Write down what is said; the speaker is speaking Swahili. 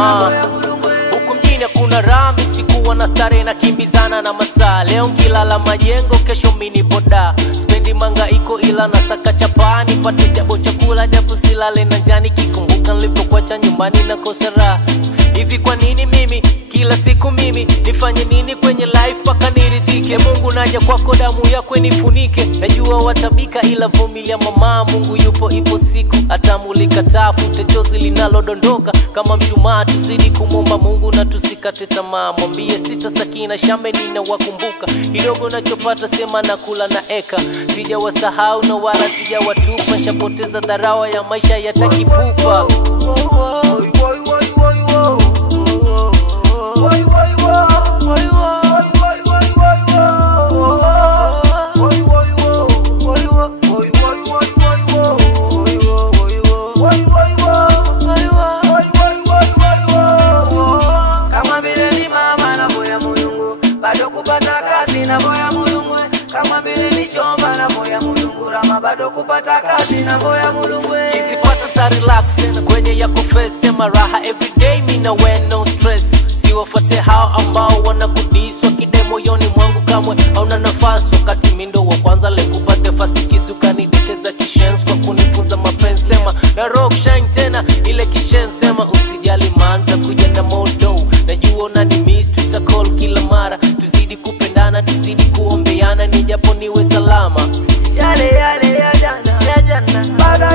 Huku mjini kuna rami, sikuwa na stare na kimbizana na masaa. Leo ngilala majengo, kesho mini boda. Spendi mangaiko ila nasaka chapani, pate jabo chakula japo silale na njani. Kikumbuka nilipokuacha nyumbani na kosera. Hivi kwa nini mimi, kila siku mimi nifanye nini kwenye life paka niridhike? Mungu naja kwako, damu yako inifunike. Najua watabika ila vumilia mama, Mungu yupo, ipo siku atamulika. Tafute chozi linalodondoka kama mshumaa, tuzidi kumomba Mungu na tusikate tamaa. Mwambie sita Sakina Shambe nina wakumbuka, kidogo nachopata sema na kula na eka. Sijawasahau na wala sijawatupa, nishapoteza dharau ya maisha yatakipupa. Bado kupata kazi na boya mulungu, kama vile ni chomba na boya mulungu. Rama bado kupata kazi na boya mulungu. Ikipata ta relax kwenye yako face, sema raha everyday, mina when no stress. Siwafate hao ambao wanakudiswa kide moyoni mwangu, kamwe hauna nafasi. Wakati mindo wa kwanza le kupate fast kisu, kanidekeza kishenzi kwa kunifunza mapenzi. Sema na rock shine tena ile kishenzi, sema usijali man, takuja na modo. Najua unanimiss, tutakall kila mara. Tuzidi kupendana, tuzidi kuombeana, nijapo niwe salama. Yale ya jana, bado